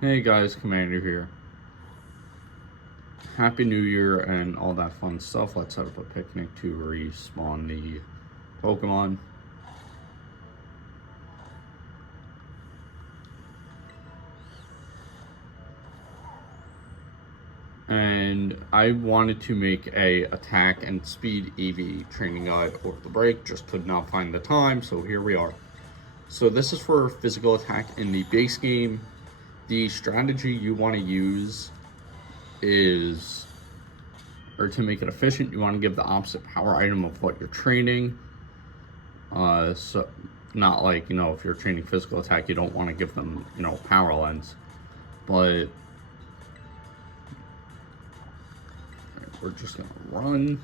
Hey guys, Commander here. Happy New Year and all that fun stuff. Let's set up a picnic to respawn the Pokemon. And I wanted to make a attack and speed EV training guide over the break, just could not find the time, so here we are. So this is for physical attack in the base game. The strategy you want to use is, or to make it efficient, you want to give the opposite power item of what you're training. So not like, if you're training physical attack, you don't want to give them, power lens. But we're just gonna run.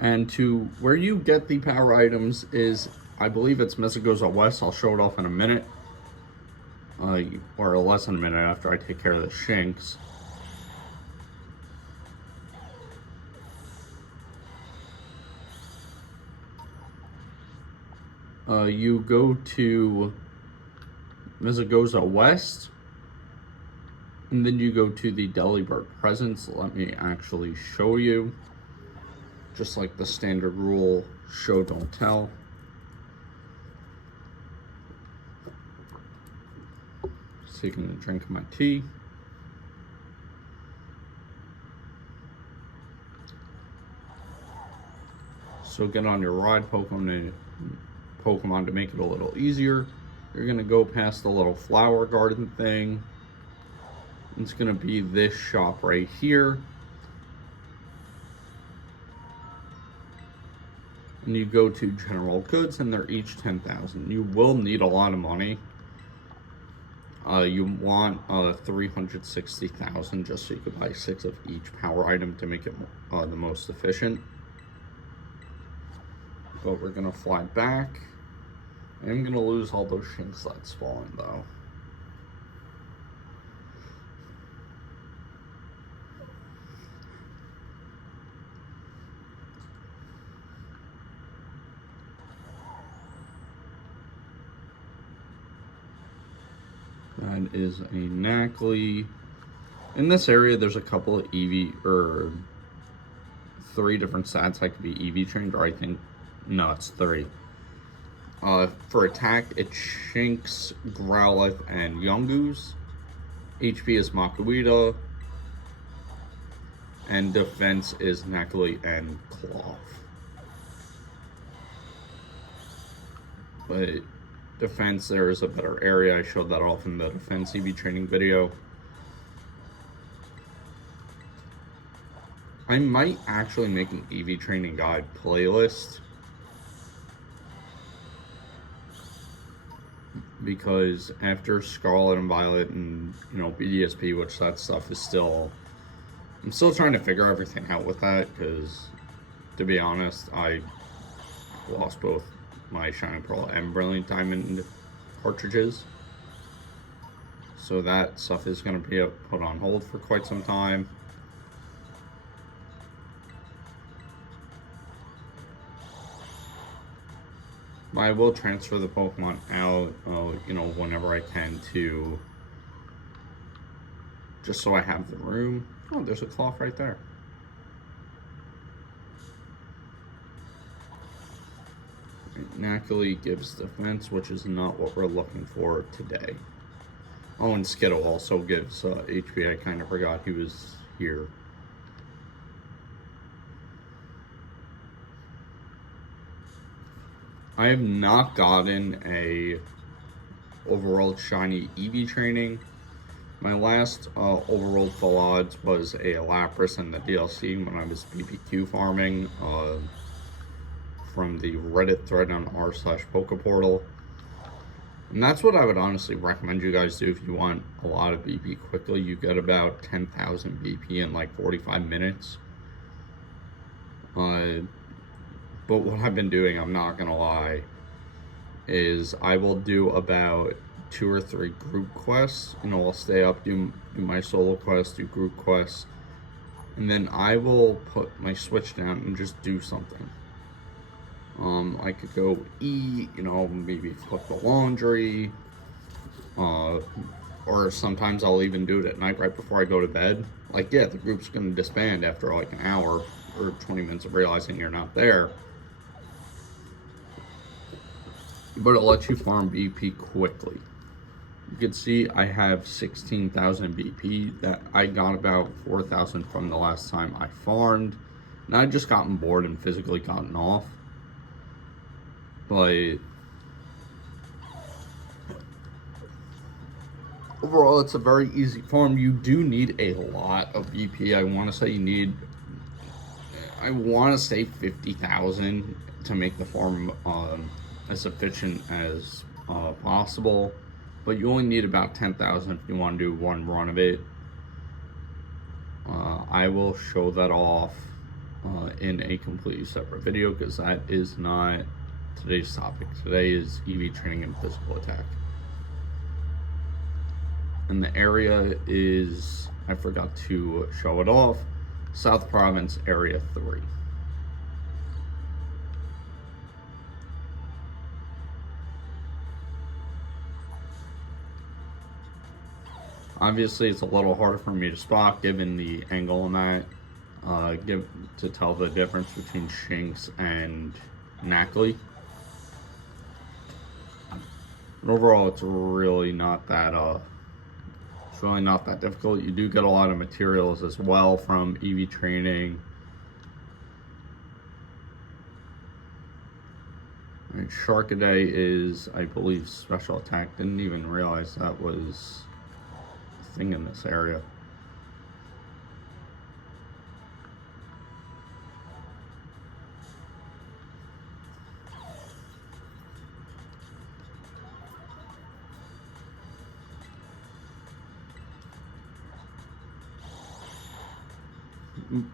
And to where you get the power items is, I believe it's Mesagoza West. I'll show it off in a minute. Or less than a minute after I take care of the Shinx. You go to Mesagoza West, and then you go to the Delibird Presence. Let me actually show you. Just like the standard rule, show, don't tell. Just taking a drink of my tea. So get on your ride Pokemon to make it a little easier. You're gonna go past the little flower garden thing. It's gonna be this shop right here. And you go to general goods and they're each 10,000. You will need a lot of money. You want 360,000 just so you can buy 6 of each power item to make it the most efficient. But we're gonna fly back. I'm gonna lose all those Shinx that spawn though. That is a Knackley. In this area, there's a couple of EV, or 3 different stats that could be EV trained, or I think, no, it's 3. For attack, it's Shinx, Growlithe, and Yungoos. HP is Makuhita. And defense is Knackley and Cloth. But defense, there is a better area. I showed that off in the defense EV training video. I might actually make an EV training guide playlist, because after Scarlet and Violet and BDSP, which that stuff is still, I'm still trying to figure everything out with that, because to be honest, I lost both my Shining Pearl and Brilliant Diamond cartridges, so that stuff is going to be put on hold for quite some time. I will transfer the Pokemon out, whenever I can, to just so I have the room. Oh, there's a Cloth right there. Knackley gives defense, which is not what we're looking for today. Oh, and Skittle also gives HP. I kind of forgot he was here. I have not gotten a overworld shiny EV training. My last overworld full odds was a Lapras in the DLC when I was BBQ farming from the Reddit thread on r/Pokeportal. And that's what I would honestly recommend you guys do if you want a lot of BP quickly. You get about 10,000 BP in like 45 minutes. But what I've been doing, I'm not gonna lie, is I will do about 2 or 3 group quests. I'll stay up, do my solo quests, do group quests, and then I will put my Switch down and just do something. I could go eat, maybe flip the laundry, or sometimes I'll even do it at night right before I go to bed. Like, yeah, the group's gonna disband after like an hour or 20 minutes of realizing you're not there. But it lets you farm BP quickly. You can see I have 16,000 BP. That I got about 4,000 from the last time I farmed. And I just gotten bored and physically gotten off. But overall, it's a very easy farm. You do need a lot of BP. I want to say 50,000 to make the farm as efficient as possible. But you only need about 10,000 if you want to do one run of it. I will show that off in a completely separate video because that is not today's topic. Today is EV training and physical attack. And the area is, I forgot to show it off, South Province Area 3. Obviously, it's a little harder for me to spot given the angle on that, to tell the difference between Shinx and Knackley. But overall, it's really not that difficult. You do get a lot of materials as well from EV training. Right, Sharkaday is, I believe, special attack. Didn't even realize that was a thing in this area.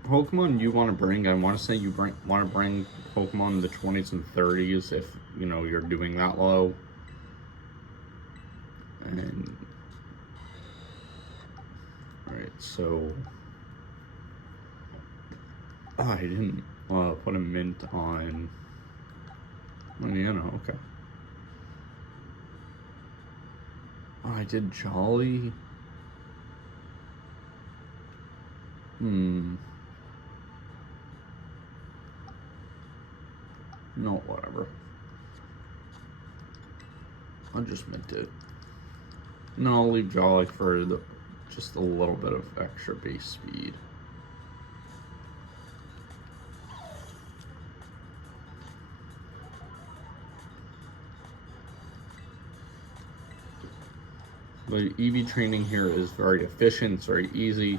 Pokemon you want to bring, I want to say you want to bring Pokemon in the 20s and 30s if, you're doing that low. And, alright, so, I didn't put a mint on, okay. I did Jolly. No, whatever. I'll just mint it. No, I'll leave Jolly for just a little bit of extra base speed. The EV training here is very efficient, it's very easy.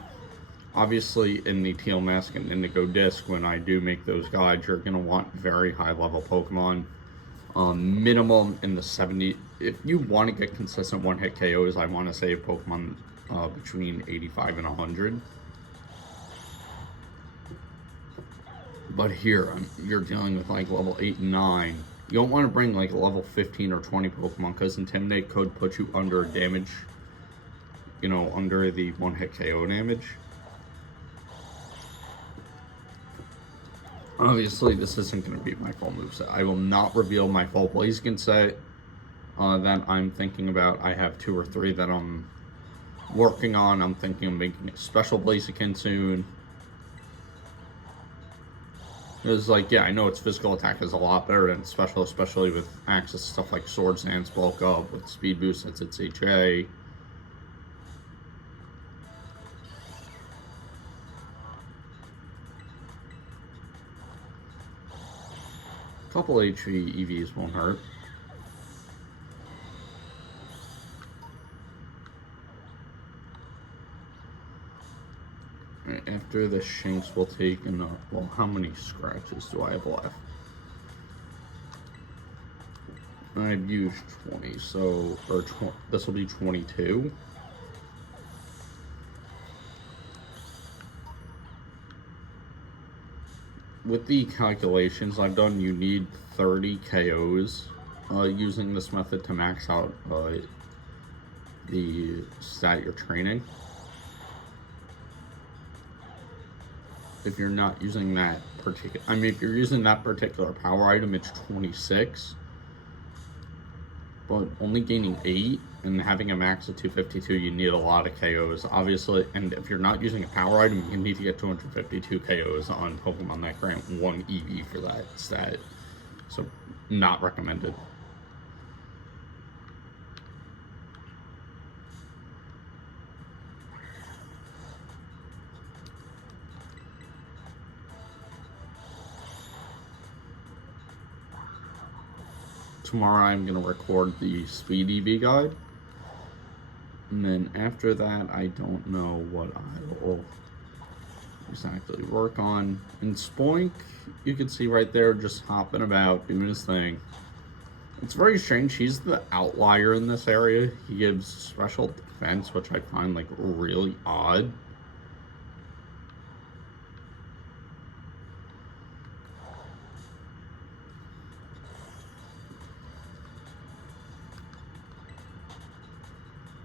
Obviously, in the Teal Mask and Indigo Disc, when I do make those guides, you're going to want very high-level Pokemon. Minimum in the 70. If you want to get consistent one-hit KOs, I want to say Pokemon between 85 and 100. But here, you're dealing with like level 8 and 9. You don't want to bring like a level 15 or 20 Pokemon because Intimidate could put you under damage, under the one-hit KO damage. Obviously, this isn't going to be my full moveset. I will not reveal my full Blaziken set that I'm thinking about. I have 2 or 3 that I'm working on. I'm thinking of making a special Blaziken soon. It's like, yeah, I know its physical attack is a lot better than special, especially with access to stuff like Swords Dance, Bulk Up, with Speed Boost since it's HA. Couple HP EVs won't hurt. After the Shinx, we'll take well, how many scratches do I have left? I've used 20, so, this will be 22. With the calculations I've done, you need 30 KOs using this method to max out the stat you're training. If you're not using that particular, I mean, if you're using that particular power item, it's 26. But only gaining 8 and having a max of 252, you need a lot of KOs, obviously. And if you're not using a power item, you need to get 252 KOs on Pokemon that grant 1 EV for that stat. So, not recommended. Tomorrow I'm going to record the Speed EV guide. And then after that, I don't know what I will exactly work on. And Spoink, you can see right there, just hopping about, doing his thing. It's very strange. He's the outlier in this area. He gives special defense, which I find like really odd.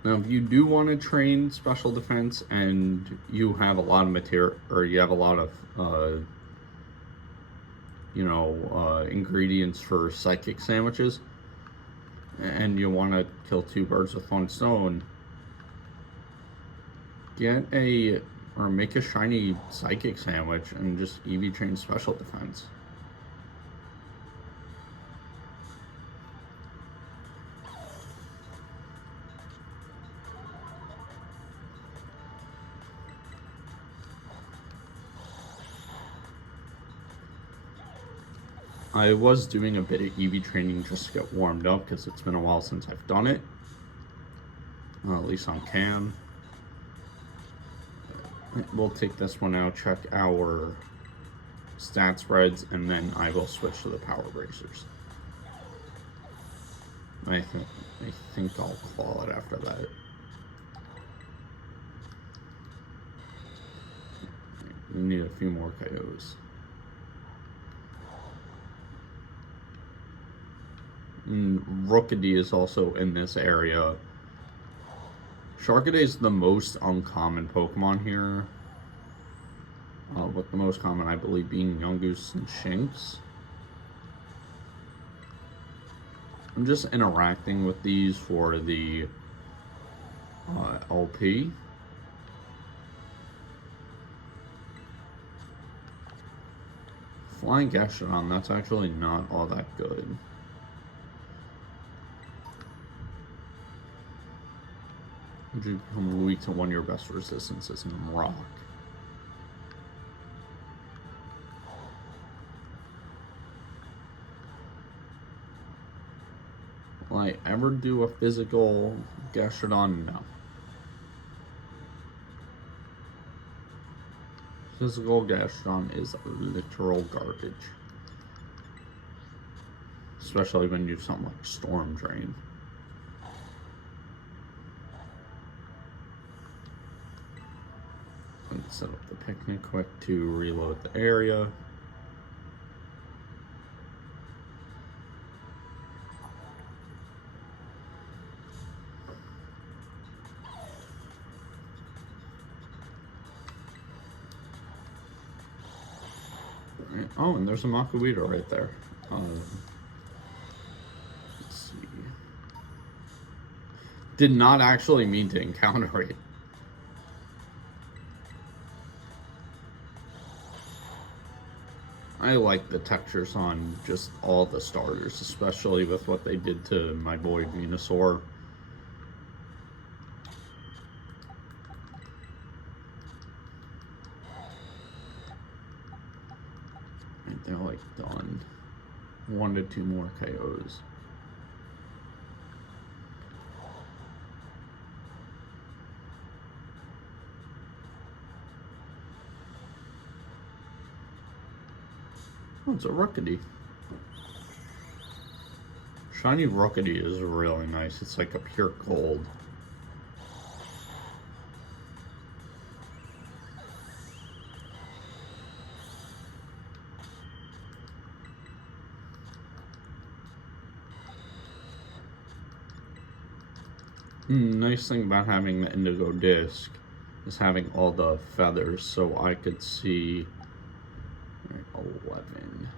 Now, if you do want to train special defense and you have a lot of material, or you have a lot of, ingredients for psychic sandwiches, and you want to kill 2 birds with 1 stone, make a shiny psychic sandwich and just EV train special defense. I was doing a bit of EV training just to get warmed up because it's been a while since I've done it. At least on cam. We'll take this one out, check our stat spreads, and then I will switch to the power bracers. I think I'll call it after that. We need a few more KOs. And Rookidee is also in this area. Sharkaday is the most uncommon Pokemon here. With the most common, I believe, being Yungoos and Shinx. I'm just interacting with these for the LP. Flying Gastrodon, that's actually not all that good. You become weak to one of your best resistances in Rock. Will I ever do a physical Gastrodon? No. Physical Gastrodon is literal garbage. Especially when you do something like Storm Drain. Let's set up the picnic quick to reload the area. Oh, and there's a Makuhita right there. Let's see. Did not actually mean to encounter it. I like the textures on just all the starters, especially with what they did to my boy Venusaur. And they're like done. 1 to 2 more KOs. Oh, it's a Rookidee. Shiny Rookidee is really nice. It's like a pure gold. Nice thing about having the indigo disc is having all the feathers, so I could see 11.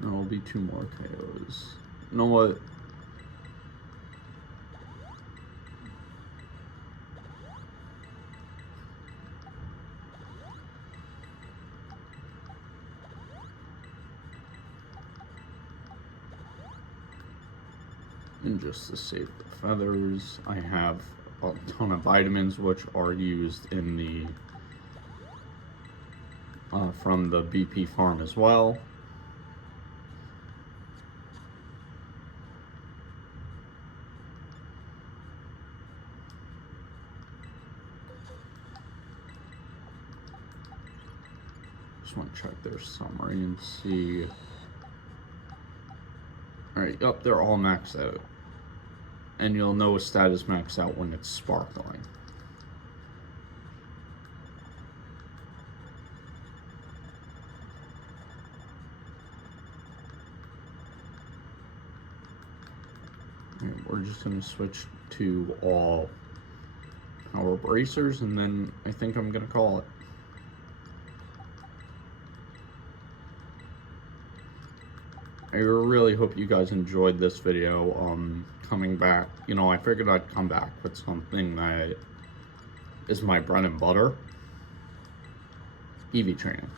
There'll be 2 more KOs. You know what? And just to save the feathers, I have a ton of vitamins which are used in the from the BP farm as well. Just want to check their summary and see. Alright, yep, they're all maxed out. And you'll know a stat is maxed out when it's sparkling. And we're just going to switch to all power bracers, and then I think I'm going to call it. I really hope you guys enjoyed this video. Coming back, you know, I figured I'd come back with something that is my bread and butter, EV training.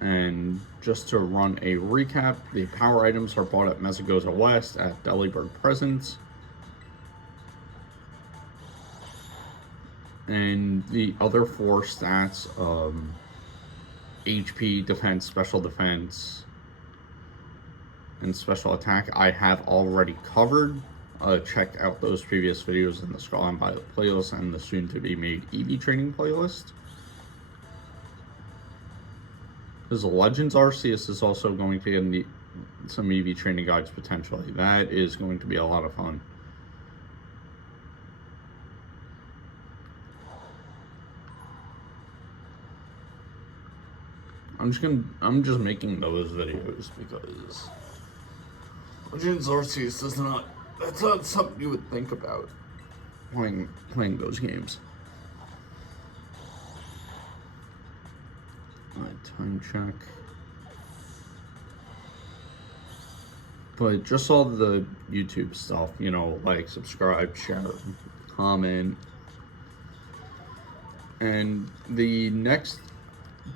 And just to run a recap, the power items are bought at Mezzagoza West at Delibird Presents. And the other 4 stats, HP, defense, special defense, and special attack, I have already covered. Check out those previous videos in the Scarlet playlist and the soon-to-be-made EV training playlist. There's a Legends Arceus is also going to get some EV training guides potentially. That is going to be a lot of fun. I'm just making those videos because Legends Arceus does not. That's not something you would think about playing those games. Time check. But just all the YouTube stuff, you know, like, subscribe, share, comment. And the next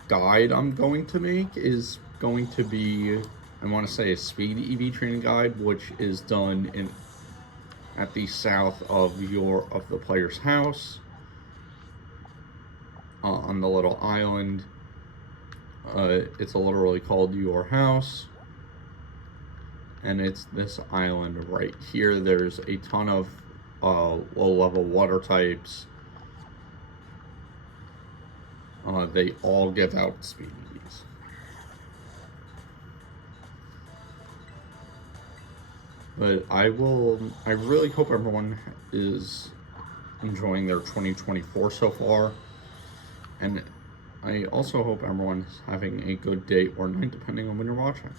guide I'm going to make is going to be, I want to say, a speed EV training guide, which is done at the south of the player's house, on the little island. It's literally called Your House, and it's this island right here. There's a ton of low-level water types. They all give out speed EVs. But I really hope everyone is enjoying their 2024 so far, and I also hope everyone is having a good day or night, depending on when you're watching.